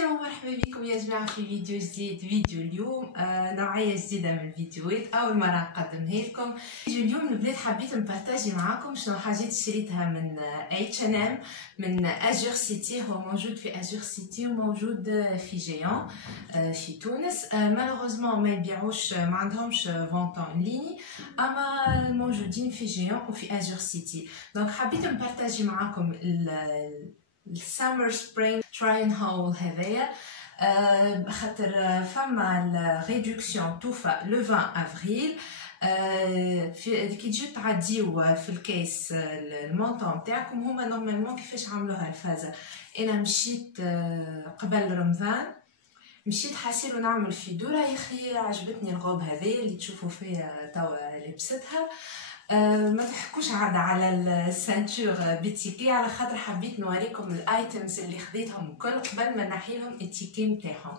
السلام ومرحبا بكم يا جماعه في فيديو جديد. فيديو اليوم نوعيه جديده من الفيديوهات، اول مره نقدمها لكم. فيديو اليوم البنات حبيت نبارطاجي معاكم شنو حاجات شريتها من H&M من ازور سيتي. هو موجود في ازور سيتي وموجود في جيان في تونس. مالوغوزمون ما يبيعوش، ما عندهمش فونطون اون ليني، اما موجودين في جيان وفي ازور سيتي. دونك حبيت نبارطاجي معاكم السامر سبرينغ تراين هول هذايا، خاطر فما الريدكسيون توفى لو 20 افريل. كي تجيو تعديو في الكيس المونطون تاعكم هما نورمالمون كيفاش عملوها الفازه. انا مشيت قبل رمضان، مشيت حاسيلو نعمل في دوره. يا اخي عجبتني الغوب هذايا اللي تشوفوا فيها توا لبستها. ما تحكوش عاد على السانتور بالتيكي، على خاطر حبيت نوريكم الايتمز اللي خديتهم الكل قبل ما نحيلهم التيكي نتاعهم.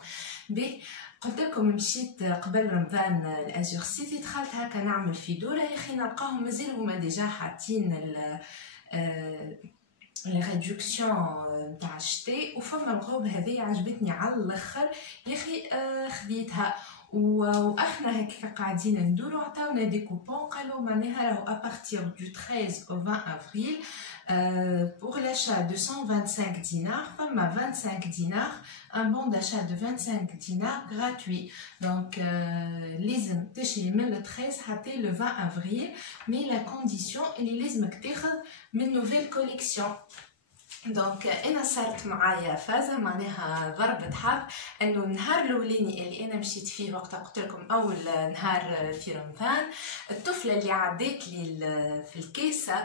قلت لكم مشيت قبل رمضان الازور سيتي، دخلت هكا نعمل في دوره. يا اخي نلقاهم مازال هما ديجا حاطين الريدكسيون نتاع الشتاء، وفما الغوب هذه عجبتني على الاخر. يا اخي خديتها واحنا هكا قاعدين ندورو، عطاونا دي كوبون قالوا معناها راهو ابارتير دو 13 au 20 افريل pour l'achat de 125 dinars فما 25 دينار un bon d'achat de 25 dinars gratuit. donc لازم تشري من ال 13 حتى le 20 افريل، مي لا كونديسيون اللي لازمك تاخذ من نوفيل كوليكسيون. دونك انا صارت معايا فازه معناها ضربة حظ، انه النهار الاولاني اللي انا مشيت فيه وقتها قلت لكم اول نهار في رمضان، الطفله اللي عدات لي في الكيسه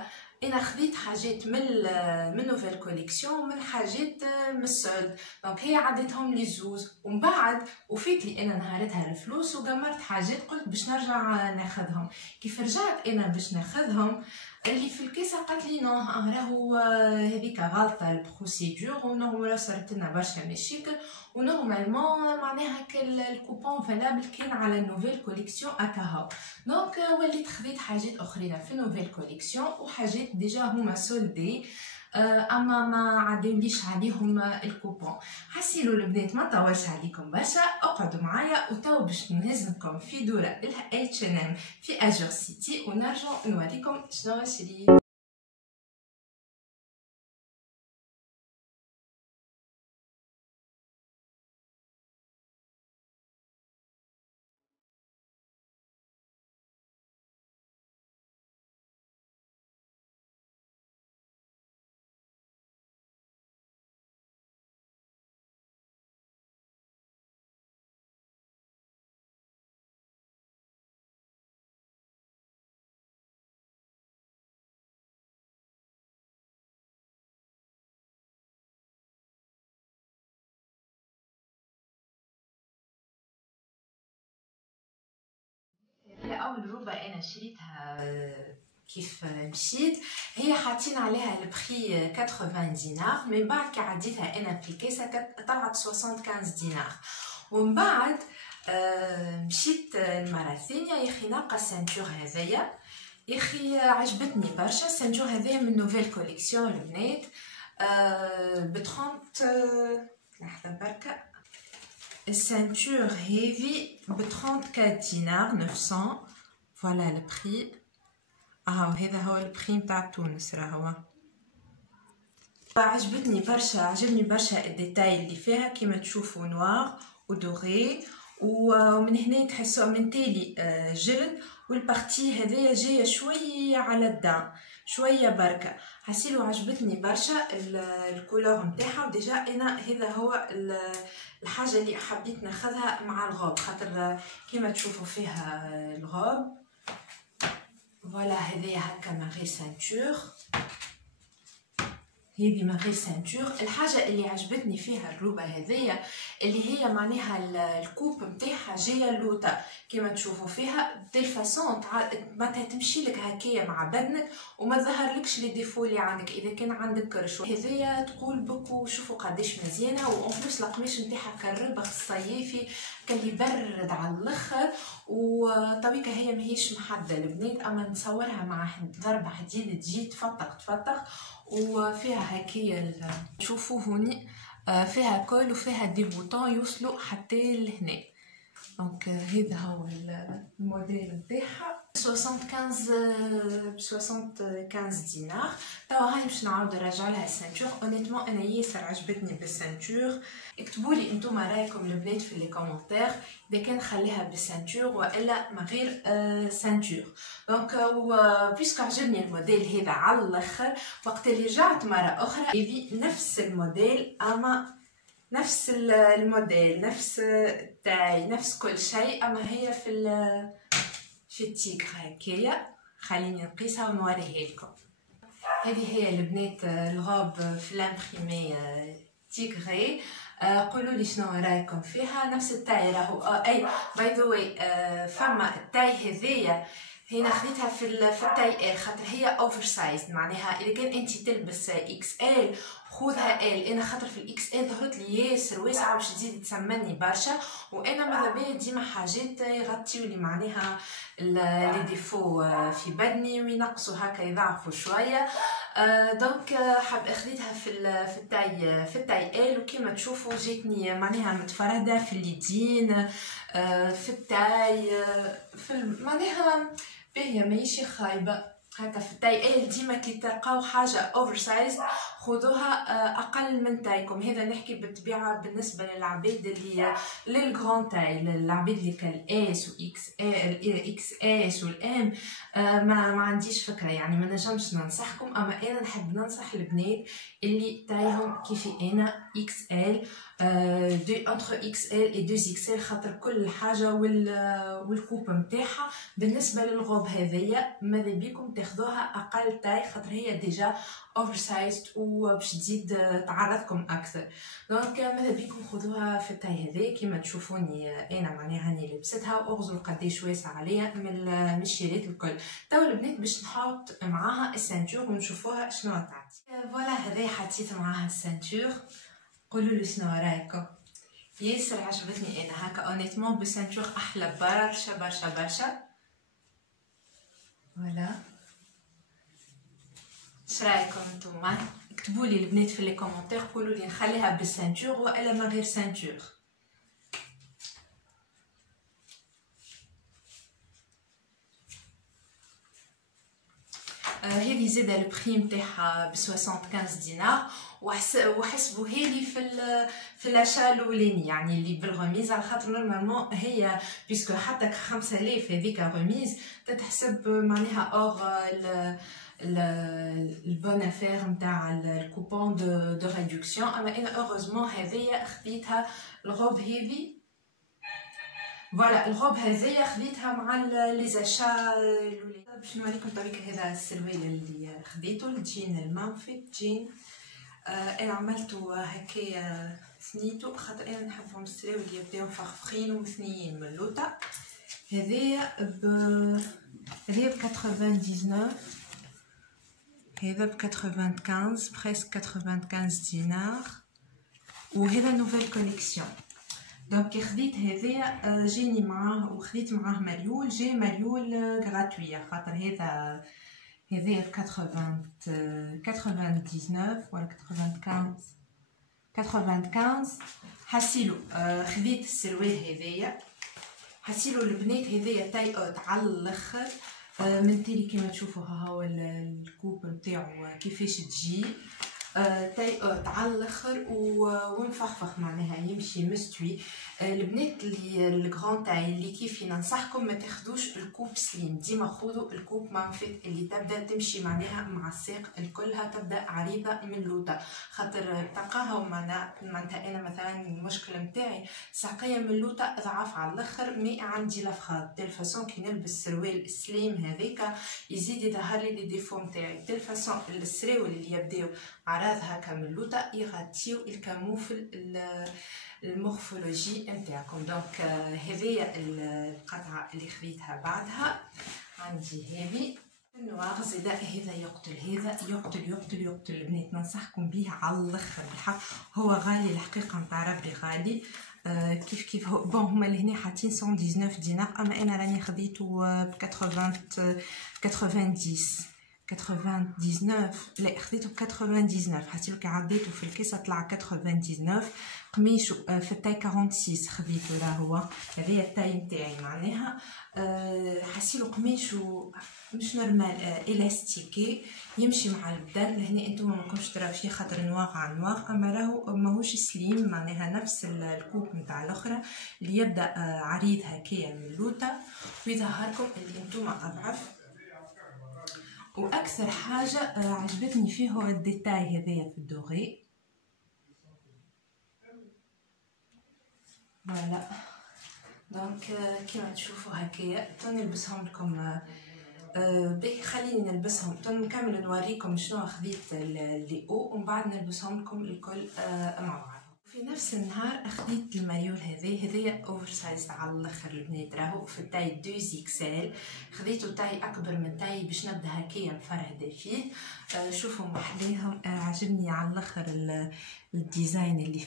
انا خذيت حاجات من نوفيل كوليكسيون ومن حاجات من السعود. دونك هي عدتهم لي زوز، ومن بعد وفيت لي انا نهارتها الفلوس وقمرت حاجات قلت باش نرجع ناخذهم. كيف رجعت انا باش ناخذهم اللي في الكيسه قالت لي نو راهو هذيك غلطه البروسيدور، ونورمالمون صارت لنا برشا مشاكل، ونورمالمون معناها الكوبون فالابل كان على النوفيل كوليكسيون اكاهو. دونك وليت خذيت حاجات اخرين في نوفيل كوليكسيون وحاجات ديجا هما سولدي، اما ما عداوليش عليهم الكوبون. حسيلو البنات ما طولش عليكم برشا، اقعدوا معايا وتوا باش نهزمكم في دوره ال H&M في ازور سيتي ونرجع نوريكم شنو شريت. اول روبه انا شريتها كيف مشيت، هي حاطين عليها البخي 80 دينار، من بعد كي عديتها انا في الكيسه طلعت 75 دينار. ومن بعد مشيت المره الثانيه. يا اخي نلقى السانتور هذايا، يا اخي عجبتني برشا. السانتور هذايا من نوفيل كوليكسيون البنات ب 30 لحظه بركه. السانتور هذي ب 34 دينار 900. فوالا البخي هذا هو البخي نتاع تونس راهو. عجبني برشا الديتاي اللي فيها كيما تشوفوا نوار ودوري، ومن هنا تحسوا من تالي جلد، والبارتي هذايا جايه شويه على الدار شويه بركه. حسيلو عجبتني برشا الكولور نتاعها، وديجا انا هذا هو الحاجه اللي حبيت ناخذها مع الغوب، خاطر كيما تشوفوا فيها الغوب فوالا. هذايا هكا ماغي سانتور، هذه ماغي سانتور. الحاجه اللي عجبتني فيها الروبه هذيا اللي هي معناها الكوب نتاعها جايه لوطه كيما تشوفوا فيها دي فاسون معناتها تمشي لك هكايا مع بدنك وما تظهرلكش لي ديفو اللي عندك. اذا كان عندك كرش هذيا تقول بكو شوفوا قداش مزيانه، وان بليس القماش نتاعها كالربغ الصيفي كان يبرد على الاخر. وطبيعه هي ماهيش محدده البنات، اما نصورها مع ضربه حديد تجي تفتق وفيها هكايا تشوفوا هوني فيها كول وفيها دي بوطون يوصلوا حتى لهنا. دونك هذا هو الموديل نتاعها 75 دينار. توا هاي باش نعاود نرجع لها السانتور. اونيتمون انا ياسر عجبتني بالسانتور. اكتبوا لي انتم رايكم البنات في لي كومونتير اذا كان خليها بالسانتور والا من غير سانتور. دونك بيسكو عجبني الموديل هذا على الاخر، وقت اللي رجعت مره اخرى هذه نفس الموديل، اما نفس الموديل نفس التاي نفس كل شيء، اما هي في التيغ هكايا. خليني نقيسها ونوريها لكم. هذه هي البنات الغوب في لامبريمي تيغري. قولوا لي شنو رايكم فيها. نفس التاي راهو اي باي ذا واي فما التاي هذيا هنا خديتها في التاي ال خاطر هي اوفر سايز، معناها اذا كان انت تلبس اكس ال خذها ال. انا خاطر في الاكس ال ظهرت لي ياسر واسعه باش تزيد تسمني برشا، وانا ماذا بيا ديما حاجات يغطيو لي معناها لي ديفو في بدني وينقصوا هكا يضعفوا شويه. دونك خديتها في التاي ال، وكما تشوفوا جاتني معناها متفرده في اليدين في التاي في معناها باهيه ماهيش خايبه هكا. في التاي ال ديما كي تلقاو حاجه اوفر سايز خذوها اقل من تايكم. هذا نحكي بالطبيعه بالنسبه للعباد اللي للغران تاي، للعباد اللي كالاس واكس اكس اس والام. ما عنديش فكره يعني، ما نجمش ننصحكم، اما انا نحب ننصح البنات اللي تايهم كيفي انا اكس ال دو انتر اكس ال اي 2 اكس ال، خاطر كل حاجه والكوب نتاعها. بالنسبه للغوب هذيا ماذا بيكم تاخذوها اقل تاي خاطر هي ديجا اوفر سايزد وباش تزيد تعرضكم اكثر. دونك ماذا بيكم خذوها في التاي هذي. كيما تشوفوني انا معناها راني لبستها واغزوا قديش واسع عليا من الشيرات الكل. تو البنات باش نحط معاها السانتور ونشوفوها شنو تعطي. فوالا هذه حطيت معاها السانتور. قولوا لي شنو رايكم. ياسر عجبتني انا هكا اونيتمون بالسانتور احلى برشا برشا برشا. فوالا اش رايكم نتوما؟ اكتبوا لي البنات في لي كومونتير، قولوا لي نخليها بالسانتور والا من غير سانتور. هذه زاده البري نتاعها ب 75 دينار، وحسبوا هذه في لاشا الاولاني يعني اللي بالغميز، على خاطر نورمالمون هي بيسكو حطك 5000 هذيك غميز تتحسب معناها اور البون افير نتاع الكوبون دو ريدكسيون. اما انا اوغوزمون هذيا خديتها الغوب هذي. فوالا الغوب هذيا خديتها مع لي زاشا الاولى. باش نوريكم طريقه هذا السروال اللي خديته الجين المانفيت جين. انا عملته هكايا ثنيتو خاطر انا نحبهم السراول اللي يبداو فخفخين ومثنيين من اللوطه. هذايا ب 99، هذا ب 95 بريسك 95 دينار، وهذا نوفيل كوليكسيون. دونك خديت هذايا جاني معاه وخديت معاه مليول، جاي مليول غراتوي خاطر هذايا ب 99 ولا 95 حسيلو. خديت السروال هذايا حسيلو البنات هذايا تاي اوت على الاخر من تالي كيما تشوفوا ها هو الكوب نتاعو كيفاش تجي تاي اوت على الاخر ومفخفخ معناها يمشي مستوي. البنات اللي الغران تاي اللي كيفي ننصحكم ما تاخذوش الكوب سليم، ديما خذوا الكوب مانفيت اللي تبدا تمشي معناها مع الساق الكلها تبدا عريضه من لوطه، خاطر تلقاها معناتها انا مثلا المشكله نتاعي ساقيه من لوطه اضعاف على الاخر، مي عندي لفخات ديال فاسون كي نلبس السروال السليم هذيك يزيد يظهر لي لي ديفو نتاعي ديال فاسون. السراول اللي يبداو عراض هكا من لوطه يغطيو الكاموفل المورفولوجي نتاعكم. دونك هذه القطعه اللي خديتها بعدها عندي هذه النوار زيدا. هذا يقتل هذا يقتل يقتل يقتل البنات، ننصحكم به على الاخر بالحق. هو غالي الحقيقه نتاع ربي غالي. كيف هو بون هما لهنا حاطين 119 دينار، اما انا راني خديته ب 90. 99 لا خديته 99 حسيتو كي عديتو في الكيسه طلع 99 قميش في التاي 46 خديته راه هو هذايا التاي نتاعي معناها حسيلو قميش مش نورمال الاستيكي يمشي مع البدن. لهنا انتم ماكمش تراو فيه خاطر نواغ على نواغ، اما راهو ماهوش سليم معناها نفس الكوب نتاع الاخرى اللي يبدا عريض هكايا من اللوطه ويظهركم اللي انتم اضعف. واكثر حاجه عجبتني فيه هو الديتاي هذايا في الدوغي. فوالا دونك كيما تشوفوا هكايا تنلبسهم لكم. باهي خليني نلبسهم نكمل نوريكم شنو خديت اللي ومن بعد نلبسهم لكم الكل مع بعض. في نفس النهار اخديت المايول هذايا اوفر سايز على الاخر البنات، راهو في التاي 2 زيكسال. خديته تاي اكبر من تاي باش نبدا هكايا مفرهده فيه. شوفوا محليهم عجبني على الاخر الديزاين اللي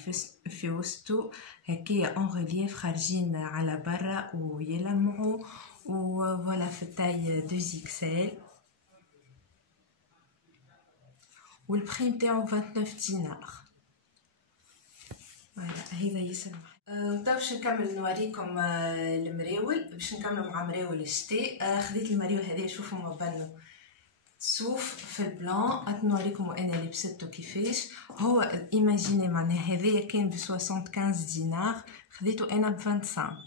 في وسطه هكايا اون ريليف خارجين على برا ويلمعوا. وفوالا في التاي 2 زيكسال والبخي نتاعو 29 دينار. فوالا هذا يسمح. طيب باش نكمل نوريكم المراول باش نكملوا مع مراول الشتاء. خديت المراول هذا شوفوا مبنو صوف في البلان. نوريكم وانا لبسته كيفاش هو. ايماجيني معناها هذايا كان ب 75 دينار خديته انا ب 25.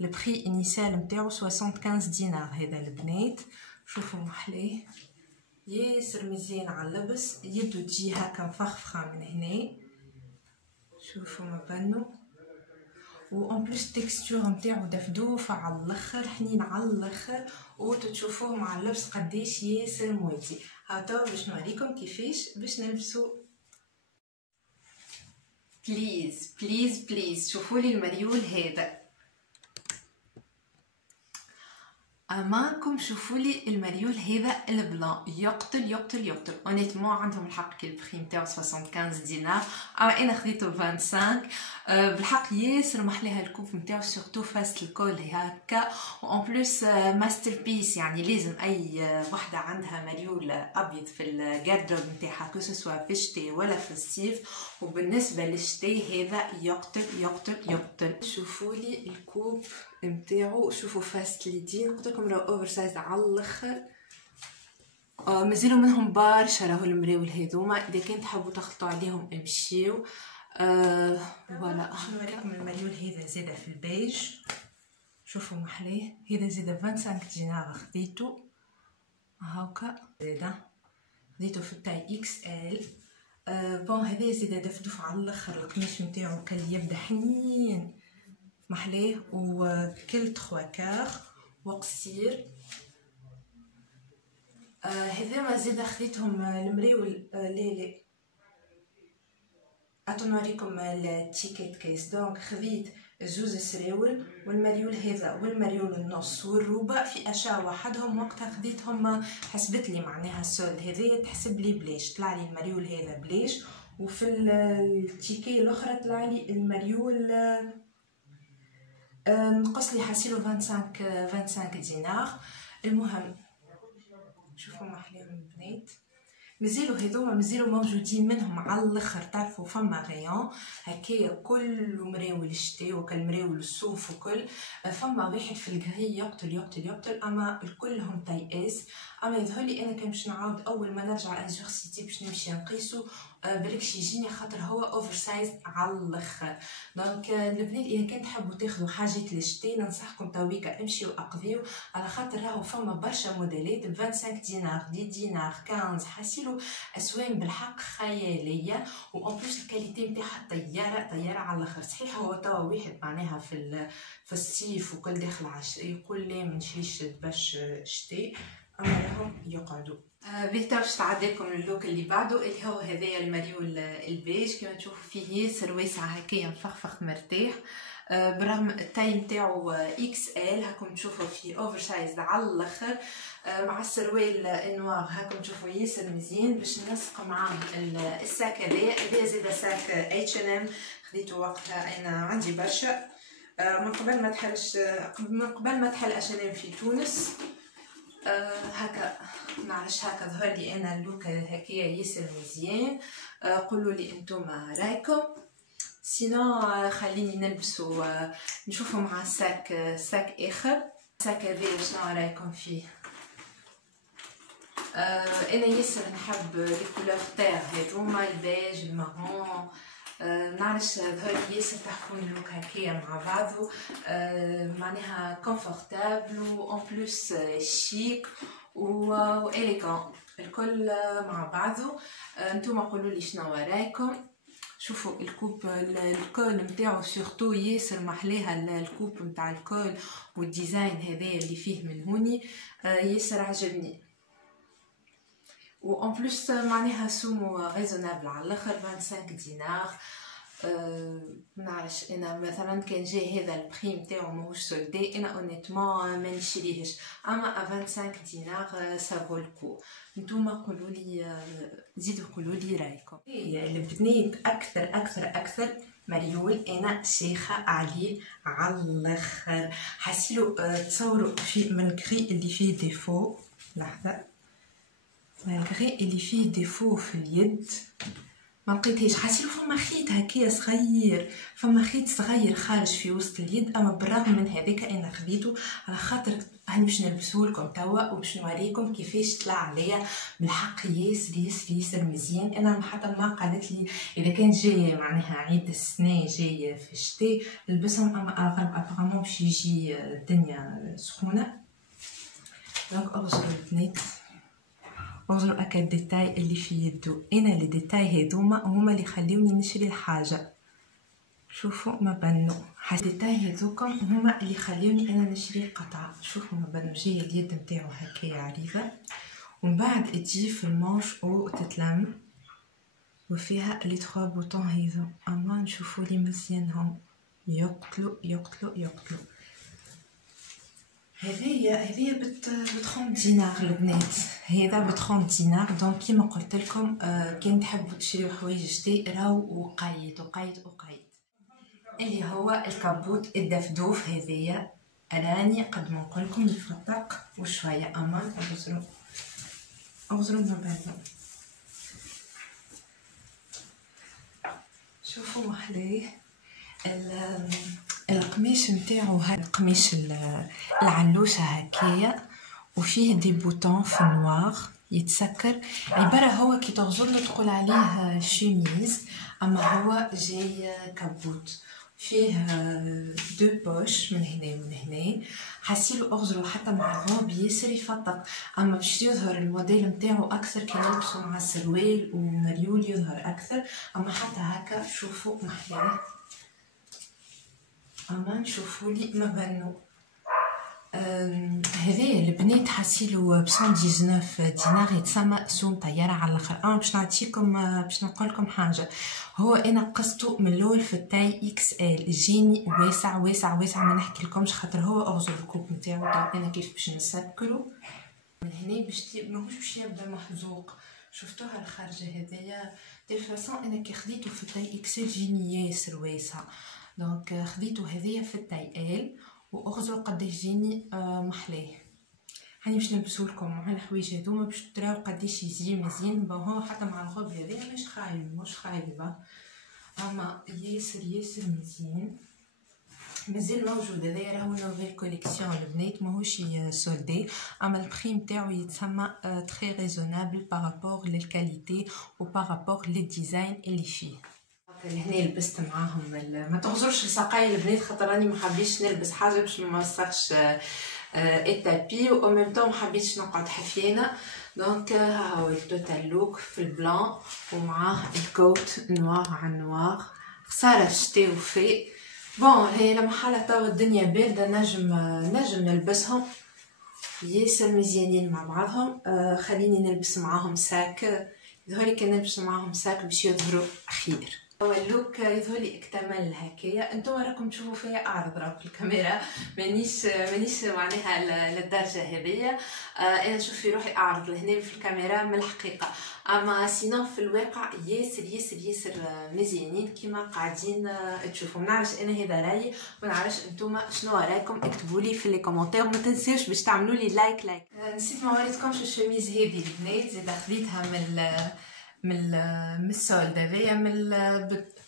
البري انيسيال نتاعو 75 دينار هذا البنات. شوفوا محلاه ياسر مزيان على اللبس، يدو تجي هكا مفخفخه من هنا. شوفوا مبنو وان بلوس تكستور نتاعو دفدوفه على الاخر حنين على الاخر وتشوفوه مع اللبس قداش ياسر مواتي. هاو باش نوريكم كيفاش باش نلبسو. بليز بليز بليز شوفوا لي المريول هذا. اماكم شوفوا لي المريول هذا البلان يقتل يقتل يقتل. اونيتمون عندهم الحق كي البخي نتاعو 75 دينار اما انا خديته 25. بالحق ياسر محليها الكوب نتاعو سورتو فاس الكول هكا. وان بلوس ماستر بيس يعني لازم اي وحده عندها مريول ابيض في الجاردروب نتاعها كو سوا في الشتاء ولا في الصيف. وبالنسبه للشتاء هذا يقتل يقتل يقتل. شوفوا لي الكوب نتاعو شوفوا فاس اليدين قلت لكم راهو اوفر سايز على الاخر. مازالوا منهم برشا راهو المراول هذوما اذا كان تحبوا تخلطوا عليهم امشيو. فوالا نوريكم المريول هذا زاده في البيج. شوفوا محلاه هذا زاده 25 دينار خديته هاكا. زاده خديته في التاي اكس ال. بون هذا زاده دفدوف على الاخر. القميش نتاعو كان يبدا حنين محلاه وكل 3 كار وقصير. هذوما زاده خديتهم المراول ليلي. نوريكم التيكيت كيس. دونك خديت زوز سراول والمريول هذا والمريول النص والروبه في اشاء وحدهم. وقتها خديتهم حسبت لي معناها السولد هذايا تحسب لي بلاش طلع لي المريول هذا بلاش. وفي التيكي الاخرى طلع لي المريول نقص لي حاسيلو 25 دينار. المهم شوفوا محلاهم البنات مازالوا هذوما مازالوا موجودين منهم على الاخر. تعرفوا فما غيون هكايا كل مراول الشتاء وكل مراول الصوف وكل. فما واحد في الكري يقتل يقتل يقتل اما الكلهم تاي اس. اما يظهر لي انا كان باش نعاود اول ما نرجع ازور سيتي باش نمشي نقيسو بالكش يجيني خاطر هو اوفر سايز على الاخر. دونك البنات اذا كان تحبوا تاخذوا حاجات للشتاء ننصحكم تويكا امشيو اقضيو على خاطر راهو فما برشا موديلات ب 25 دينار 10 دينار 15 حاسيلو اسوام بالحق خياليه. وان بليس الكاليتي نتاعها طياره على الاخر. صحيح هو توا واحد معناها في الصيف وكل داخل على الشتاء يقول لي منشريش باش شتاء اما راهم يقعدوا. بيتا باش تعديكم اللوك اللي بعده اللي هو هذايا المريول البيج كما تشوفوا فيه ياسر واسع هكايا مفخفخ مرتاح. برغم التاي نتاعو اكس ال هاكم تشوفوا فيه اوفر سايز على الاخر مع السروال النوار هاكم تشوفوا ياسر مزيان. باش نلصق معاه الساك هذا زاده ساك اتش ان ام خديته وقتها انا عندي برشا من قبل ما تحل اتش ان ام في تونس. هكا معلش هكا ظهر لي انا اللوك هكايا ياسر مزيان. قولوا لي انتوما رايكم. سينو خليني نلبسو نشوفو مع ساك اخر. الساك هذايا شنو رايكم فيه؟ انا ياسر نحب لي كولور تاع هذوما البيج المارون. نعرفش ظهر لي ياسر تحفون اللوك هكايا مع بعضو. معناها كونفورتابل و اون بلوس شيك و اليغون الكل مع بعضو. نتوما قولوا لي شنو رايكم. شوفوا الكوب الكول نتاعو سورتو ياسر محلاها الكوب نتاع الكول والديزاين هذايا اللي فيه من هوني ياسر عجبني. و ان بلوس معناها سومو ريزونابل على الاخر 25 دينار. نعرفش انا مثلا كان جاي هذا البري نتاعو ماهوش سولدي انا اونيتمون ما نشريهش، اما 25 دينار سافو الكو. نتوما قولوا لي زيدوا قولوا لي رايكم. هي البنات اكثر مريول انا شيخه عليه على الاخر. حسيلو تصوروا في مالغري اللي فيه ديفو، لحظه، مالغري اللي فيه ديفو في اليد ما لقيتهاش. حسيلو فما خيط هكايا صغير، فما خيط صغير خارج في وسط اليد، اما بالرغم من هذاك انا خديته على خاطر هاني باش نلبسه لكم توا وباش نوريكم كيفاش طلع عليا بالحق ياسر مزيان. انا حتى ما قالت لي اذا كان جاي معناها عيد السنه جاي في الشتاء لبسهم، اما ابغامون باش يجي الدنيا سخونه. دونك اغزروا البنات، اغزروا اكا الديتاي اللي في يدو. انا لي ديتاي هذوما هما اللي خليوني نشري الحاجه. شوفوا ما بانو الديتاي هذوكم هما اللي خليوني انا نشري القطعه. شوفوا ما بانو جايه اليد نتاعو هكايا عريضه، ومن بعد تجي في المانش او تتلم وفيها لي 3 بوطون هذو. اما نشوفوا لي مزيانهم يقتلوا. هذه ب 30 دينار البنات، هذا ب 30 دينار. دونك كيما قلت لكم كان تحبوا تشريو حوايج جديد راهو وقيد اللي هو الكابوت الدفدوف. هذايا راني قد ما نقول لكم يفتق وشويه، اما اغزروا ما بالو. شوفوا محليه القميش نتاعو، هذا القميش العلوشه هكايا وفيه دي بوطون في نوار يتسكر. عباره هو كي تغزر تقول عليه شوميز، اما هو جاي كابوت فيه 2 بوش من هنا ومن هنا. حسيلو اغزرو حتى مع الروب ياسر يفتق، اما باش يظهر الموديل نتاعو اكثر كي نلبسو مع السروال ومريول يظهر اكثر. اما حتى هكا شوفوا محلاه، اما نشوفوا لي ما بانو. هذايا البنات حاسيلو ب 119 دينار، يتسمى سوم طياره على الاخر. اما باش نعطيكم باش نقول لكم حاجه، هو انا قصته من الاول في التاي اكس ال، جيني واسع ما نحكي لكمش، خاطر هو اغزر الكوب نتاعو. انا كيف باش نسكرو من هنا باش ماهوش باش يبدا محزوق. شفتوها الخارجه هذايا دي فاصون. انا كي خديته في التاي اكس ال جيني ياسر واسع، دونك خديته هذايا في التاي ال واغزروا قداش جيني محلاه. هاني باش نلبسو لكم مع الحوايج هذوما باش تراو قداش يزي مزيان. هو حتى مع الغوب هذايا مش خايبه، اما ياسر مزيان. مازال موجود، هذايا راهو نوفيل كوليكسيون البنات ماهوش سولدي، اما البري نتاعو يتسمى تري ريزونابل بارابور للكاليتي و بارابور للديزاين اللي فيه. هنا لبست معاهم ما تغزرش الساقايه البنات، خاطر راني ما حبيتش نلبس حاجه باش ما نوسخش التابي، و ميم طون ما حبيتش نقعد حفيانه. دونك ها هو التوتال لوك في البلان ومعاه الكوت نوار على نوار. خساره شتي وفي بون هي لما حاله توا الدنيا بارده نجم نلبسهم ياسر مزيانين مع بعضهم. خليني نلبس معاهم ساك، يظهرلي كان نلبس معاهم ساك باش يظهروا خير. هو اللوك يظهرلي اكتمل هكايا. انتم راكم تشوفوا فيا اعرض راه في الكاميرا، مانيش معناها للدرجه هذيا. انا نشوف في روحي اعرض لهنا في الكاميرا من الحقيقه، اما سينو في الواقع ياسر ياسر ياسر مزيانين كيما قاعدين تشوفوا. منعرفش انا هذا رايي، منعرفش انتم شنو رايكم. اكتبوا لي في لي كومونتير، وما تنساوش باش تعملوا لي لايك. نسيت ما وريتكمش الشميز هذه البنات، زيد خديتها من السولد هذايا،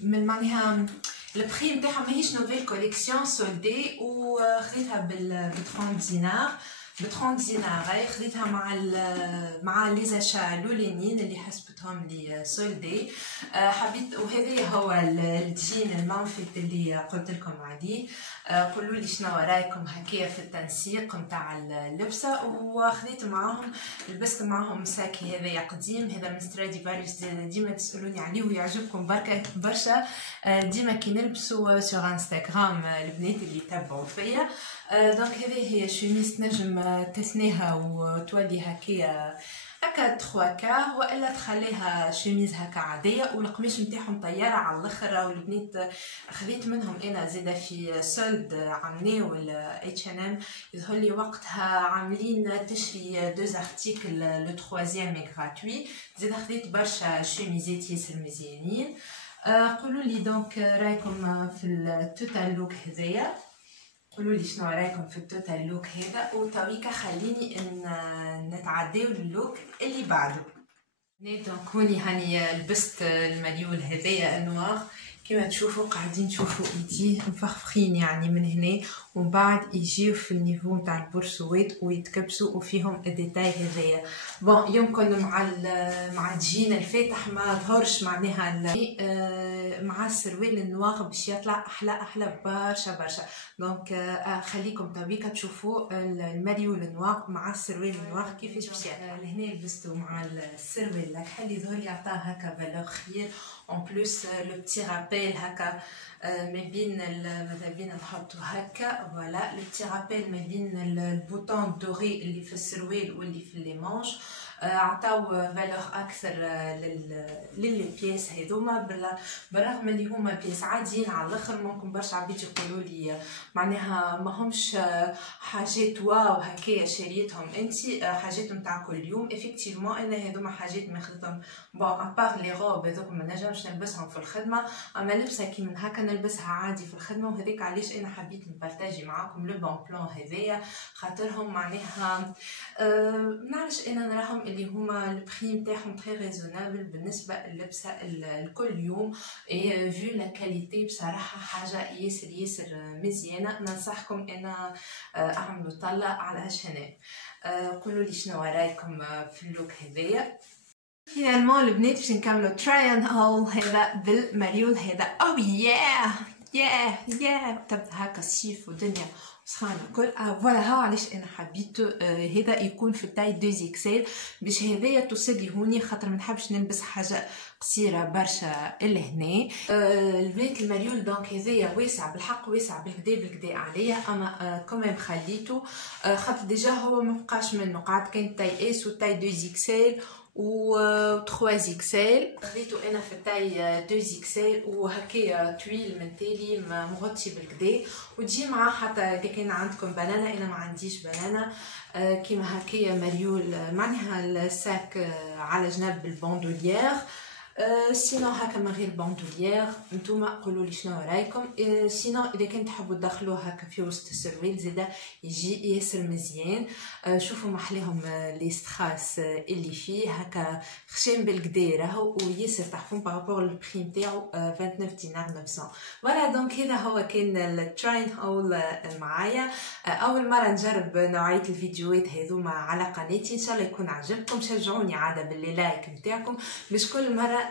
من معناها البخي نتاعها ماهيش نوفيل كوليكسيون سولدي، وخديتها ب 30 دينار. ب 30 دينار هاي خديتها مع لي زاشا الاولانيين اللي حسبتهم لي سولدي. حبيت، وهذا هو الجين المنفذ اللي قلت لكم عليه. قولوا لي شنو رايكم هكايا في التنسيق نتاع اللبسه. وخديت معاهم، لبست معاهم ساكي هذايا قديم، هذا من ستراديفاريوس، ديما تسالوني عليه ويعجبكم برشا. ديما كي نلبسوا سور انستغرام البنات اللي يتبعوا فيا. دونك هذه هي شوميز تنجم تثنيها وتولي هكايا هكا 3 كار، والا تخليها شوميز هكا عاديه. والقماش نتاعهم طياره على الاخر. والبنات خذيت منهم انا زاده في سولد عاملينه H&M، يظهر لي وقتها عاملين تشري 2 ارتيكل لو 3 غراتوي. زاده خذيت برشا شوميزات ياسر مزيانين. قولوا لي دونك رايكم في التوتال لوك هذايا، قولوا لي شنو رايكم في التوتال لوك هذا. وتويكا خليني نتعداو للوك اللي بعده. دونك هوني هاني لبست الماليول هذايا النوار، كما تشوفوا قاعدين تشوفوا ايدي مفخفخين يعني من هنا، ومن بعد يجيو في النيفو نتاع البورسويت ويتكبسوا وفيهم الديتاي هذايا. بون يمكن مع الجين الفاتح ما ظهرش معناها مع السروال النوار باش يطلع احلى برشا. دونك خليكم تويكا تشوفوا الماريول النوار مع السروال النوار كيفاش باش يطلع. لهنا لبستو مع السروال الكحل، يظهر لي عطاه هكا فالور خير. اون بلوس لو بتي رابيل هكا ما بين ماذا بينا نحطو هكا فوالا لو بتي رابيل ما بين البوطون دوري اللي في السروال واللي في لي مانش. عطاو فالور اكثر للي بياس هذوما، بالرغم اللي هما بياس عاديين على الاخر. ممكن برشا عباد يقولوا لي معناها ما همش حاجات واو هكايا شريتهم انت، حاجات نتاع كل يوم. افكتيفمون انا هذوما حاجات ما خديتهم بون ابار لي روب هذوك ما نجمش نلبسهم في الخدمه، اما لبسه كي من هكا نلبسها عادي في الخدمه. وهذيك علاش انا حبيت نبارطاجي معاكم لو بون بلان هذايا، خاطرهم معناها نعرفش انا نراهم اللي هما البخي نتاعهم تري ريزونابل بالنسبه للبسه الكل يوم. اي فيو لا كاليتي بصراحه حاجه ياسر مزيانه. ننصحكم انا اعملوا طله على هنا. قولوا لي شنو رايكم في اللوك هذايا. فينالمون البنات باش نكملوا تراي ان هول هذا بالماريول هذا. او ياه تبدا هكا الصيف ودنيا سخانه الكل. فوالا ها علاش انا حبيت هذا يكون في التاي 2 اكسل، باش هذايا توصل لي هوني، خاطر ما نحبش نلبس حاجه قصيره برشا لهنا. البنات الماريول دونك هذايا واسع بالحق، واسع بالكدا عليا، اما كوميم خليته خاطر ديجا هو ما بقاش منه، قعد كان تاي اس وتاي 2 اكسل و 3 اكسل. خديته انا في التاي 2 اكسل، وهكايا طويل من تالي مغطي بالكدا، وتجي معاه حتى اذا كان عندكم بنانه. انا ما عنديش بنانه، كيما هكايا مريول معناها الساك على جنب بالبوندوليير. سينو هكا من غير بوندوليير. نتوما قولوا لي شنو رايكم. سينو اذا كنت تحبوا تدخلوه هكا في وسط السروال زاده يجي ياسر مزيان. شوفوا محليهم لي ستراس اللي فيه هكا خشين بالكدا راهو، وياسر تحفون بارابور للبخي نتاعو 29 دينار 900. فوالا دونك هذا هو كان التراين هول معايا. اول مره نجرب نوعيه الفيديوهات هذوما على قناتي، ان شاء الله يكون عجبكم. شجعوني عاده باللي لايك نتاعكم باش كل مره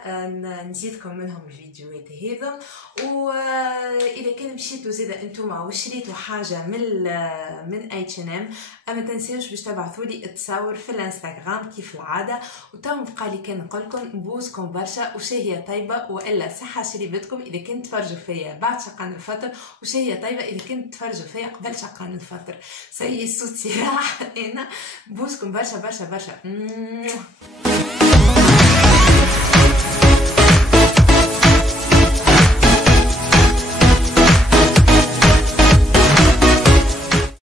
نزيدكم منهم الفيديوهات هذا. واذا كان مشيتوا زيدا انتوما وشريتوا حاجه من H&M، اما تنسيوش باش تبعثوا لي التصاور في الانستغرام كيف العاده. وتم بقى لي كان نقولكم نبوسكم برشا، وشهيه طيبه والا صحه شريبتكم اذا كنت تفرجوا فيا بعد شقان الفطر، وشهيه طيبه اذا كنت تفرجوا فيا قبل شقان الفطر. سي صوتي راح انا نبوسكم برشا.